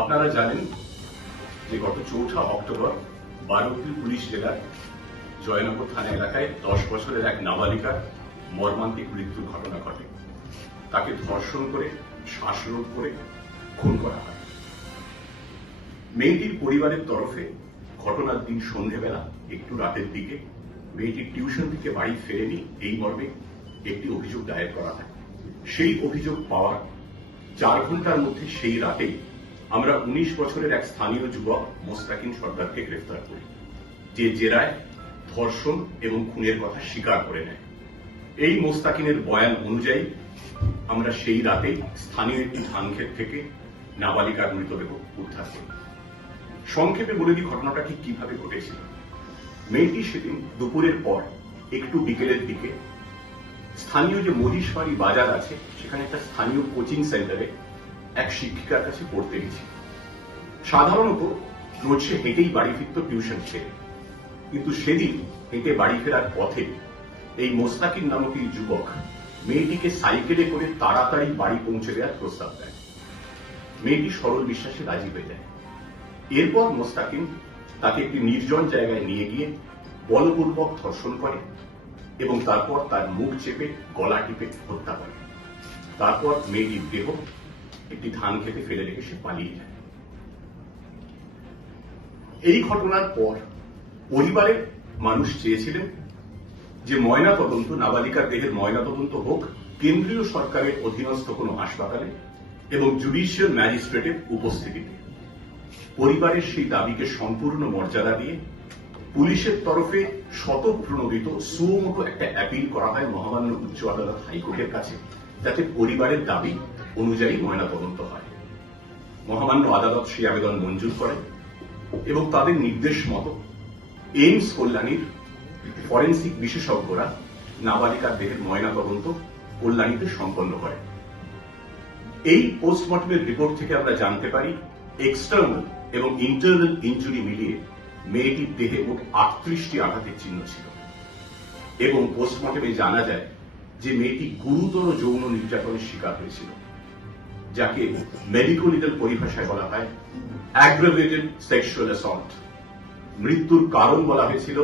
আপনারা জানেন যে গত চৌঠা অক্টোবর বারুইপুর পুলিশ জেলার জয়নগর থানা এলাকায় দশ বছরের এক নাবালিকার মর্মান্তিক মৃত্যুর ঘটনা ঘটে। তাকে ধর্ষণ করে, শ্বাসরোধ করে খুন করা হয়। মেয়েটির পরিবারের তরফে ঘটনার দিন সন্ধেবেলা, একটু রাতের দিকে, মেয়েটির টিউশন থেকে বাড়ি ফেরেনি, এই মর্মে একটি অভিযোগ দায়ের করা হয়। সেই অভিযোগ পাওয়ার চার ঘণ্টার মধ্যে সেই রাতে আমরা উনিশ বছরের এক স্থানীয় যুবক মোস্তাকিন সর্দারকে গ্রেফতার করি, যে জেরায় ধর্ষণ এবং খুনের কথা স্বীকার করে নেয়। এই মোস্তাকিনের বয়ান অনুযায়ী, আমরা সেই রাতে স্থানীয় একটি ধানক্ষেত থেকে নাবালিকার মৃতদেহ উদ্ধার করি। সংক্ষেপে বলে দিই ঘটনাটা ঠিক কীভাবে ঘটেছিল। মেয়েটি সেদিন দুপুরের পর একটু বিকেলের দিকে স্থানীয় যে মহিষবাড়ি বাজার আছে, সেখানে একটা স্থানীয় কোচিং সেন্টারে এক শিক্ষিকার কাছে পড়তে গেছি। সাধারণত রোজ সে হেঁটেই বাড়ি ফিরত টিউশন ছেড়ে কিন্তু সেদিন হেঁটে বাড়ি ফেরার পথে এই মোস্তাকিন নামক এই যুবক মেয়েটিকে সাইকেলে করে তাড়াতাড়ি বাড়ি পৌঁছে দেওয়ার প্রস্তাব দেয়। মেয়েটি সরল বিশ্বাসে রাজি হয়ে যায়। এরপর মোস্তাকিম তাকে একটি নির্জন জায়গায় নিয়ে গিয়ে বলপূর্বক ধর্ষণ করে এবং তারপর তার মুখ চেপে গলা টিপে হত্যা করে। তারপর মেয়েটির দেহ একটি ধান খেতে ফেলে রেখে সে পালিয়ে যায়। এই ঘটনার পর পরিবারের মানুষ চেয়েছিলেন যে ময়না তদন্ত, নাবালিকার দেহের ময়না তদন্ত হোক, কেন্দ্রীয় সরকারের অধীনস্থ কোনো হাসপাতালে এবং জুডিশিয়াল ম্যাজিস্ট্রেটের উপস্থিতিতে। পরিবারের সেই দাবিকে সম্পূর্ণ মর্যাদা দিয়ে পুলিশের তরফে শতপ্রণোদিত সুমতো একটা অ্যাপিল করা হয় মহামান্য উচ্চ আদালত হাইকোর্টের কাছে, যাতে পরিবারের দাবি অনুযায়ী ময়নাতদন্ত হয়। মহামান্য আদালত সেই আবেদন মঞ্জুর করে এবং তাদের নির্দেশ মতো এইমস কল্যাণীর ফরেন্সিক বিশেষজ্ঞরা নাবালিকার দেহের ময়নাতদন্ত কল্যাণীতে সম্পন্ন করে। এই পোস্টমর্টমের রিপোর্ট থেকে আমরা জানতে পারি, এক্সটার্নাল এবং ইন্টারনাল ইঞ্জুরি মিলিয়ে মেয়েটির দেহে মোট আটত্রিশটি আঘাতের চিহ্ন ছিল। এবং পোস্টমর্টমে জানা যায় যে মেয়েটি গুরুতর যৌন নির্যাতনের শিকার হয়েছিল। যাকে মেডিকো লিগাল পরিভাষায় বলা হয় অ্যাগ্রাভেটেড সেক্সুয়াল অ্যাসল্ট মৃত্যুর কারণ বলা হয়েছিল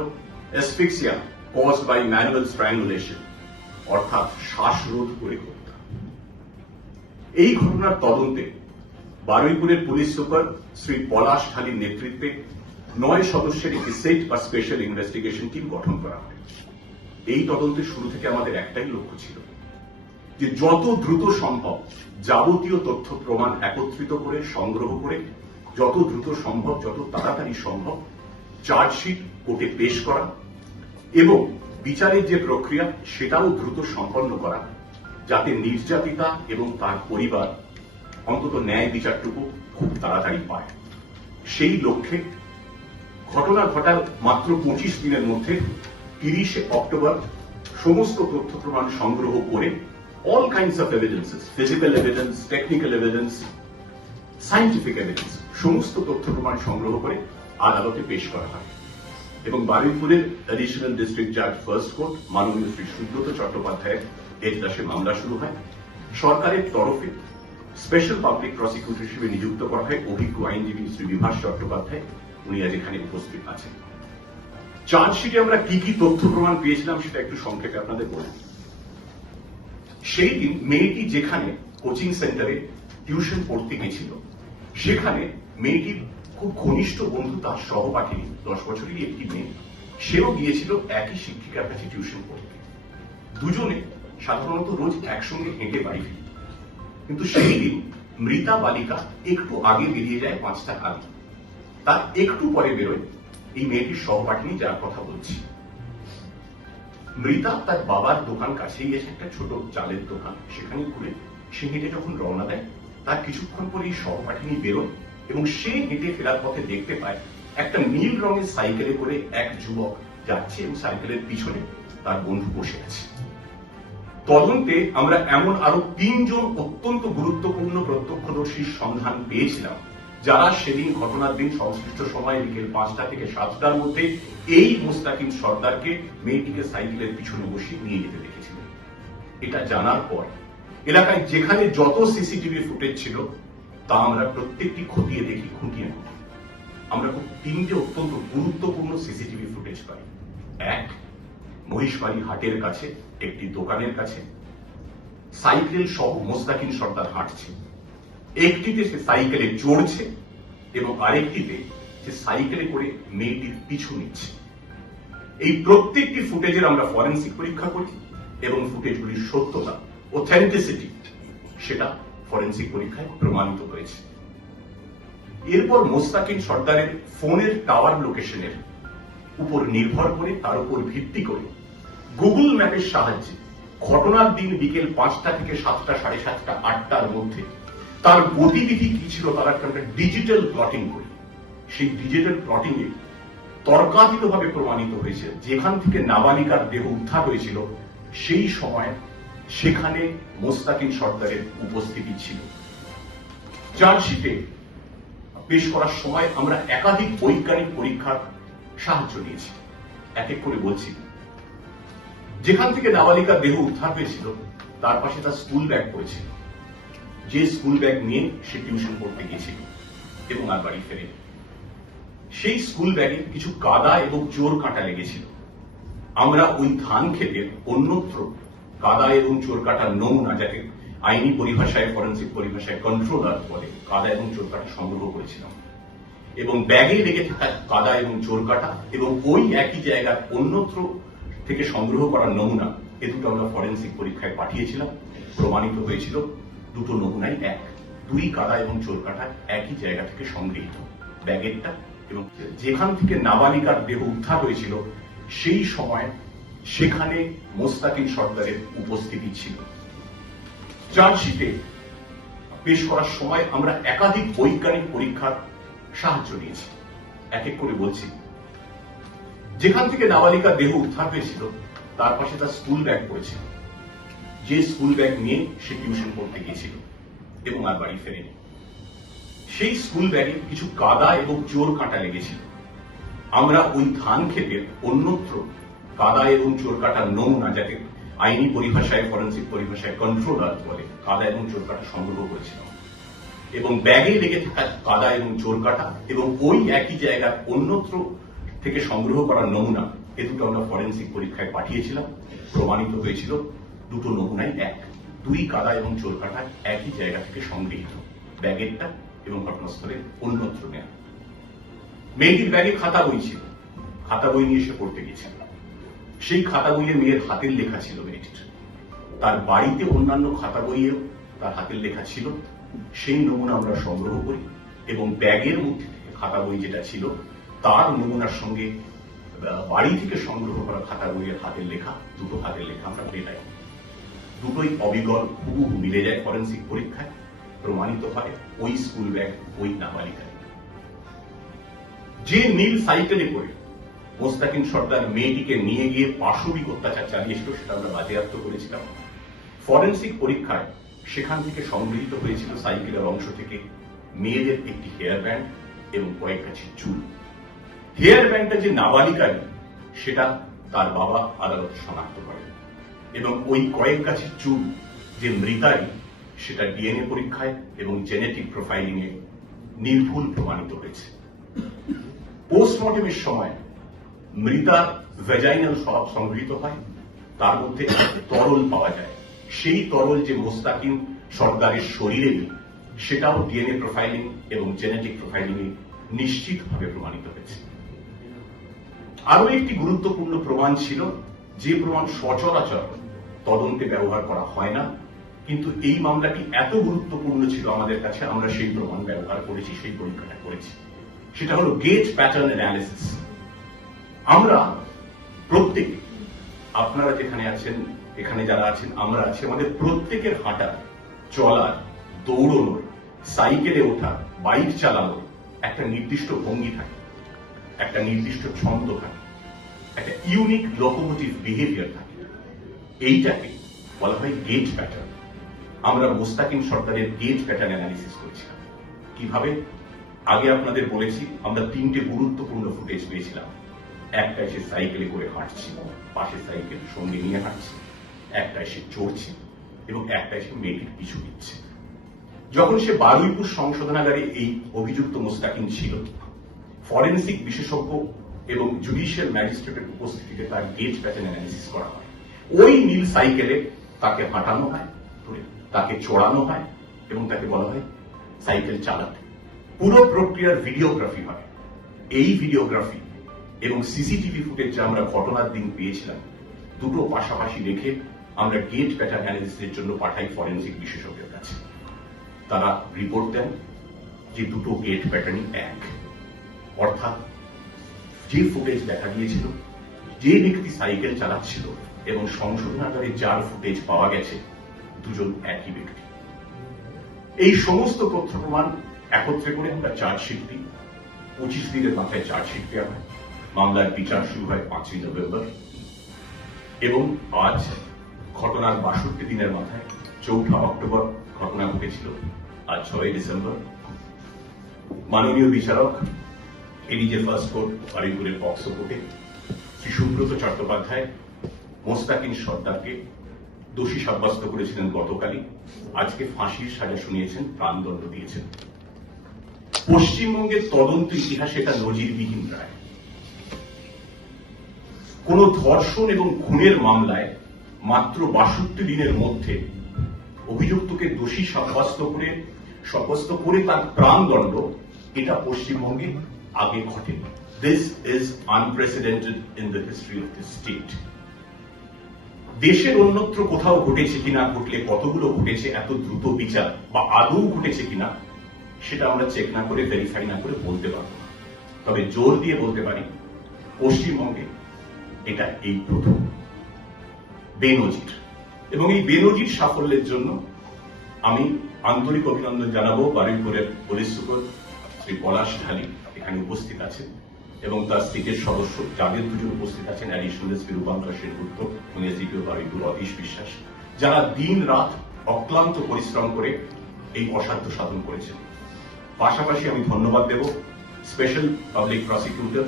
asphyxia cause by manual strangulation অর্থাৎ শ্বাসরোধ করে হত্যা এই ঘটনার তদন্তে বারুইপুরের পুলিশ সুপার শ্রী পলাশ ঢালির নেতৃত্বে নয় সদস্যের একটি সেট বা স্পেশাল ইনভেস্টিগেশন টিম গঠন করা হয়। এই তদন্তের শুরু থেকে আমাদের একটাই লক্ষ্য ছিল যে যত দ্রুত সম্ভব যাবতীয় তথ্য প্রমাণ একত্রিত করে, সংগ্রহ করে, যত দ্রুত সম্ভব, যত তাড়াতাড়ি সম্ভব চার্জশিট কোর্টে পেশ করা এবং বিচারের যে প্রক্রিয়া, সেটাও দ্রুত সম্পন্ন করা, যাতে নির্যাতিতা এবং তার পরিবার অন্তত ন্যায় বিচারটুকু খুব তাড়াতাড়ি পায়। সেই লক্ষ্যে ঘটনা ঘটার মাত্র পঁচিশ দিনের মধ্যে তিরিশে অক্টোবর সমস্ত তথ্য প্রমাণ সংগ্রহ করে all kinds of evidences physical evidence technical evidence scientific evidence সমস্ত তথ্য প্রমাণ সংগ্রহ করে আদালতে পেশ করা হয়। এবং বারুইপুরের অ্যাডিশনাল ডিস্ট্রিক্ট জাজ ফার্স্ট কোর্ট মাননীয় শ্রী সুব্রত চট্টোপাধ্যায়ের এজলাসে মামলা শুরু হয়। সরকারের তরফে স্পেশাল পাবলিক প্রসিকিউটর হিসেবে নিযুক্ত করা হয় অভিজ্ঞ আইনজীবী শ্রী বিভাস চট্টোপাধ্যায়। উনি আজ এখানে উপস্থিত আছেন। চার্জশিটে আমরা কি কি তথ্য প্রমাণ পেয়েছিলাম সেটা একটু সংক্ষেপে আপনাদের বলি সেই দিন মেয়েটি যেখানে কোচিং সেন্টারে টিউশন পড়তে গেছিল, সেখানে মেয়েটির খুব ঘনিষ্ঠ বন্ধু তার সহপাঠিনী দশ বছরেরই একটি মেয়ে, সেও গিয়েছিল একই শিক্ষিকার কাছে টিউশন পড়তে। দুজনে সাধারণত রোজ একসঙ্গে হেঁটে বাড়ি ফিরত। কিন্তু সেই দিন মৃতা বালিকা একটু আগে বেরিয়ে যায় পাঁচটা আগে তার একটু পরে বেরোয় এই মেয়েটির সহপাঠিনী যার কথা বলছি। মৃতা তার বাবার দোকান কাছেই এসে একটা ছোট চালের দোকান সেখানে ঘুরে সে হেঁটে যখন রওনা দেয়, তার কিছুক্ষণ পরে এই সহপাঠিনী বেরোয় এবং সে হেঁটে ফেরার পথে দেখতে পায় একটা নীল রঙের সাইকেলে করে এক যুবক যাচ্ছে এবং সাইকেলের পিছনে তার বন্ধু বসে আছে। তদন্তে আমরা এমন আরও তিনজন অত্যন্ত গুরুত্বপূর্ণ প্রত্যক্ষদর্শীর সন্ধান পেয়েছিলাম। যারা সেদিন ঘটনার দিন সংশ্লিষ্ট সময় বিকেল পাঁচটা থেকে সাতটার মধ্যে এই মোস্তাকিম সর্দারকে মেয়েটিকে সাইকেলের পিছনে বসিয়ে নিয়ে যেতে দেখেছিলেন এটা জানার পর এলাকায় যেখানে যত সিসিটিভি ফুটেজ ছিল, তা আমরা প্রত্যেকটি খতিয়ে দেখি, খুঁটিয়ে খুঁটি আমরা খুব তিনটে অত্যন্ত গুরুত্বপূর্ণ সিসিটিভি ফুটেজ পাই। এক, মহিষবাড়ি হাটের কাছে, একটি দোকানের কাছে। সাইকেল সহ মোস্তাকিন সর্দার হাঁটছে। একটিতে সে সাইকেলে চড়ছে এবং আরেকটিতে সে সাইকেলে করে মেয়েটির পিছু নিচ্ছে। এই প্রত্যেকটি ফুটেজের আমরা ফরেন্সিক পরীক্ষা করি এবং ফুটেজগুলির সত্যতা অথেন্টিসিটি সেটা ফরেন্সিক পরীক্ষায় প্রমাণিত হয়েছে। এরপর মোস্তাকিন সর্দারের ফোনের টাওয়ার লোকেশনের উপর নির্ভর করে, তার উপর ভিত্তি করে গুগল ম্যাপের সাহায্যে ঘটনার দিন বিকেল পাঁচটা থেকে সাতটা, সাড়ে সাতটা, আটটার মধ্যে তার গতিবিধি কি ছিল তার একটা ডিজিটাল প্লটিং করি। সেই ডিজিটাল প্লটিং এ তর্কাতীতভাবে প্রমাণিত হয়েছে, যেখান থেকে নাবালিকার দেহ উদ্ধার হয়েছিল, সেই সময় সেখানে মোস্তাকিন সর্দারের উপস্থিতি ছিল। চার্জশিটে পেশ করার সময় আমরা একাধিক বৈজ্ঞানিক পরীক্ষার সাহায্য নিয়েছি। এক এক করে বলছি। যেখান থেকে নাবালিকার দেহ উদ্ধার হয়েছিল, তার পাশে তার স্কুল ব্যাগ পড়েছিল। যে স্কুল ব্যাগ নিয়ে সে টিউশন পড়তে গিয়েছিল এবং আর বাড়ি ফেরে সেই স্কুল ব্যাগে কিছু কাদা এবং চোর কাঁটা লেগেছিল। আমরা ওই ধান খেতে অন্যত্র কাদা এবং চোর কাটার নমুনা যাকে আইনি পরিভাষায় ফরেন্সিক পরিভাষায় কন্ট্রোলার বলে কাদা এবং চোর কাটা সংগ্রহ করেছিলাম। এবং ব্যাগে লেগে থাকা কাদা এবং চোর কাটা এবং ওই একই জায়গার অন্যত্র থেকে সংগ্রহ করার নমুনা, এ দুটো আমরা ফরেন্সিক পরীক্ষায় পাঠিয়েছিলাম, প্রমাণিত হয়েছিল। দুটো নমুনাই এক। দুই কাদা এবং চোর কাটা একই জায়গা থেকে সংগৃহীত। ব্যাগেরটা এবং যেখান থেকে নাবালিকার দেহ উদ্ধার হয়েছিল, সেই সময় সেখানে মোস্তাকিন সর্দারের উপস্থিতি ছিল। চার্জশিটে পেশ করার সময় আমরা একাধিক বৈজ্ঞানিক পরীক্ষার সাহায্য নিয়েছি। এক এক করে বলছি। যেখান থেকে নাবালিকার দেহ উদ্ধার হয়েছিল, তার পাশে তার স্কুল ব্যাগ পড়েছিল। যে স্কুল ব্যাগ নিয়ে সে টিউশন পড়তে গিয়েছিল এবং আর বাড়ি ফেরেনি। সেই স্কুল ব্যাগে কিছু কাদা এবং চোর কাঁটা লেগেছিল। আমরা ওই ধান খেতে অন্যত্র কাদা এবং চোর কাটার নমুনা যাকে আইনি পরিভাষায়, ফরেন্সিক পরিভাষায় কন্ট্রোলার বলে, কাদা এবং চোর কাটা সংগ্রহ করেছিলাম। এবং ব্যাগে লেগে থাকা কাদা এবং চোর কাটা এবং ওই একই জায়গার অন্যত্র থেকে সংগ্রহ করার নমুনা এ দুটো আমরা ফরেন্সিক পরীক্ষায় পাঠিয়েছিলাম, প্রমাণিত হয়েছিল। দুটো নমুনাই এক। দুই কাদা এবং চোর কাটা একই জায়গা থেকে সংগৃহীত। ব্যাগেরটা এবং ঘটনাস্থলে অন্যত্র নেয়া। মেয়েটির ব্যাগে খাতা বই ছিল। খাতা বই নিয়ে এসে পড়তে গেছিল সেই খাতা বইয়ে মেয়ের হাতের লেখা ছিল মেয়েটির। তার বাড়িতে অন্যান্য খাতা বইয়েও তার হাতের লেখা ছিল। সেই নমুনা আমরা সংগ্রহ করি এবং ব্যাগের মধ্যে থেকে খাতা বই যেটা ছিল, তার নমুনার সঙ্গে বাড়ি থেকে সংগ্রহ করা খাতা বইয়ের হাতের লেখা, দুটো হাতের লেখা আমরা মেটাই দুটোই অবিগল হুবহু মিলে যায় ফরেন্সিক পরীক্ষায়। প্রমাণিত হয় ওই স্কুল ব্যাগ ওই নাবালিকায় যে নীল সাইকেলে করে মোস্তাকিম সর্দার মেয়েটিকে নিয়ে গিয়ে পাশবিক অত্যাচার চালিয়েছিল, সেটা আমরা বাজেয়াপ্ত করেছিলাম। ফরেন্সিক পরীক্ষায় সেখান থেকে সংগৃহীত হয়েছিল সাইকেলের অংশ থেকে মেয়েদের একটি হেয়ার ব্যান্ড এবং কয়েক কাছে চুল। হেয়ার ব্যান্ডটা যে নাবালিকার, সেটা তার বাবা আদালত শনাক্ত করেন। এবং ওই কয়েক কাছে চুল যে মৃতারই সেটা ডিএনএ পরীক্ষায় এবং জেনেটিক প্রোফাইলিং এ নির্ভুল প্রমাণিত হয়েছে। পোস্টমর্টমের সময় মৃতার ভেজাইনাল সব সংগৃহীত হয়, তার মধ্যে তরল পাওয়া যায়। সেই তরল যে মোস্তাকিম সর্দারের শরীরে নেই, সেটাও ডিএনএ প্রোফাইলিং এবং জেনেটিক প্রোফাইলিং এ নিশ্চিতভাবে প্রমাণিত হয়েছে। আরও একটি গুরুত্বপূর্ণ প্রমাণ ছিল, যে প্রমাণ সচরাচর তদন্তে ব্যবহার করা হয় না। কিন্তু এই মামলাটি এত গুরুত্বপূর্ণ ছিল আমাদের কাছে, আমরা সেই প্রমাণ ব্যবহার করেছি, সেই পরীক্ষাটা করেছি। সেটা হলো গেজ প্যাটার্ন অ্যানালিসিস। আমরা প্রত্যেক, আপনারা যেখানে আছেন, এখানে যারা আছেন, আমরা আছি, আমাদের প্রত্যেকের হাঁটার চলার দৌড়নোর সাইকেলে ওঠা, বাইক চালানোর একটা নির্দিষ্ট ভঙ্গি থাকে, একটা নির্দিষ্ট ছন্দ থাকে, একটা ইউনিক লোকোমোটিভ বিহেভিয়ার থাকে। এইটাকে বলা হয় গেজ প্যাটার্ন আমরা মোস্তাকিম সরকারের গেজ প্যাটার্ন অ্যানালিসিস করেছিলাম। কীভাবে? আগে আপনাদের বলেছি, আমরা তিনটে গুরুত্বপূর্ণ ফুটেজ পেয়েছিলাম। একটা এসে সাইকেলে করে হাঁটছি, পাশে সাইকেল সঙ্গে নিয়ে হাঁটছে। একটা এসে চড়ছে এবং একটা এসে মেয়েটির পিছু দিচ্ছে যখন সে বারুইপুর সংশোধনাগারে এই অভিযুক্ত মোস্তাকিম ছিল ফরেন্সিক বিশেষজ্ঞ এবং জুডিশিয়াল ম্যাজিস্ট্রেটের উপস্থিতিতে তার গেজ প্যাটার্ন অ্যানালিসিস করা হয়। ওই নীল সাইকেলে তাকে হাঁটানো হয়, তাকে চড়ানো হয় এবং তাকে বলা হয় সাইকেল চালাতে পুরো প্রক্রিয়ার ভিডিওগ্রাফি হয়। এই ভিডিওগ্রাফি এবং সিসিটিভি ফুটেজ যা আমরা ঘটনার দিন পেয়েছিলাম, দুটো পাশাপাশি রেখে আমরা গেট প্যাটার্ন অ্যানালিসিসের জন্য পাঠাই ফরেন্সিক বিশেষজ্ঞের কাছে। তারা রিপোর্ট দেন যে দুটো গেট প্যাটার্নই এক। অর্থাৎ যে ফুটেজ দেখা গিয়েছিল, যে ব্যক্তি সাইকেল চালাচ্ছিল এবং সংশোধনাগারে যার ফুটেজ পাওয়া গেছে, দুজন একই ব্যক্তি। এই সমস্ত তথ্য প্রমাণ একত্রে করে আমরা চার্জশিট দিই পঁচিশ দিনের মাথায় চার্জশিট দেওয়া হয় মামলার বিচার শুরু হয় পাঁচই নভেম্বর। এবং আজ ঘটনার বাষট্টি দিনের মাথায় চৌঠা অক্টোবর ঘটনা ঘটেছিল আজ ছয় ডিসেম্বর। মাননীয় বিচারক এডিজে ফার্স্ট কোর্ট, বারুইপুরের পক্সো কোর্টে শ্রী সুব্রত চট্টোপাধ্যায় মোস্তাকিন সর্দারকে দোষী সাব্যস্ত করেছিলেন গতকালই। আজকে ফাঁসির সাজা শুনিয়েছেন, প্রাণদণ্ড দিয়েছেন। পশ্চিমবঙ্গের তদন্ত ইতিহাসে এটা নজিরবিহীন রায়। কোন ধর্ষণ এবং খুনের মামলায় মাত্র বাষট্টি দিনের মধ্যে অভিযুক্তকে দোষী সাব্যস্ত করে সাব্যস্ত করে তার প্রাণদণ্ড এটা পশ্চিমবঙ্গে আগে ঘটে this is unprecedented in the history of this state দেশের অন্যত্র কোথাও ঘটেছে কিনা, ঘটলে কতগুলো ঘটেছে, এত দ্রুত বিচার বা আদৌ ঘটেছে কিনা, সেটা আমরা চেক না করে ভেরিফাই না করে বলতে পারব। তবে জোর দিয়ে বলতে পারি, পশ্চিমবঙ্গে এটা এই প্রথম। বেনজির। এবং এই বেনজির সাফল্যের জন্য আমি আন্তরিক অভিনন্দন জানাব বারুইপুরের পুলিশ সুপার, শ্রী পলাশ ঢালি এখানে উপস্থিত আছেন। এবং তার সিটের সদস্য যাদের দুজন উপস্থিত আছেন। অ্যাডিশনাল এসপি সেনগুপ্ত এবং এসডিপিও বারুইপুর অধীশ বিশ্বাস, যারা দিন রাত অক্লান্ত পরিশ্রম করে এই অসাধ্য সাধন করেছেন। পাশাপাশি আমি ধন্যবাদ দেব special public prosecutor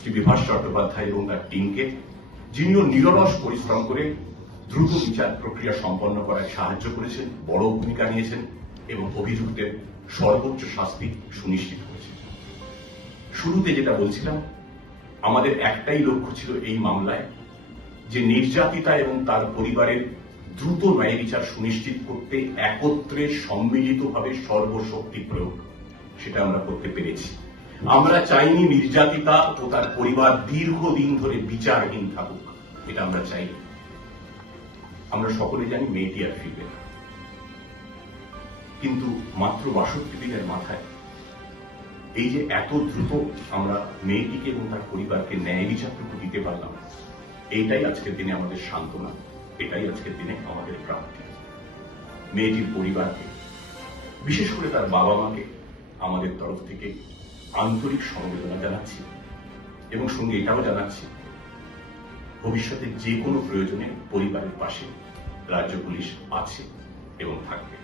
Shri Bibhas Chattopadhyay এবং তার টিমকে, যিনিও নিরলস পরিশ্রম করে দ্রুত বিচার প্রক্রিয়া সম্পন্ন করায় সাহায্য করেছেন, বড় ভূমিকা নিয়েছেন এবং অভিযুক্তের সর্বোচ্চ শাস্তি সুনিশ্চিত শুরুতে যেটা বলছিলাম, আমাদের একটাই লক্ষ্য ছিল এই মামলায় যে নির্যাতিতা এবং তার পরিবারের দ্রুত ন্যায় বিচার সুনিশ্চিত করতে একত্রে সম্মিলিতভাবে সর্বশক্তি প্রয়োগ, সেটা আমরা করতে পেরেছি আমরা চাইনি নির্যাতিতা ও তার পরিবার দীর্ঘদিন ধরে বিচারহীন থাকুক, এটা আমরা চাই আমরা সকলে জানি মেয়েটি আর ফিরবে। কিন্তু মাত্র বাষট্টি দিনের মাথায় এই যে এত দ্রুত আমরা মেয়েটিকে এবং তার পরিবারকে ন্যায় বিচারটুকু দিতে পারলাম, এইটাই আজকের দিনে আমাদের সান্ত্বনা, এটাই আজকের দিনে আমাদের প্রাপ্তি। মেয়েটির পরিবারকে, বিশেষ করে তার বাবা মাকে আমাদের তরফ থেকে আন্তরিক সমবেদনা জানাচ্ছি এবং সঙ্গে এটাও জানাচ্ছি, ভবিষ্যতে যে কোনো প্রয়োজনে পরিবারের পাশে রাজ্য পুলিশ আছে এবং থাকবে।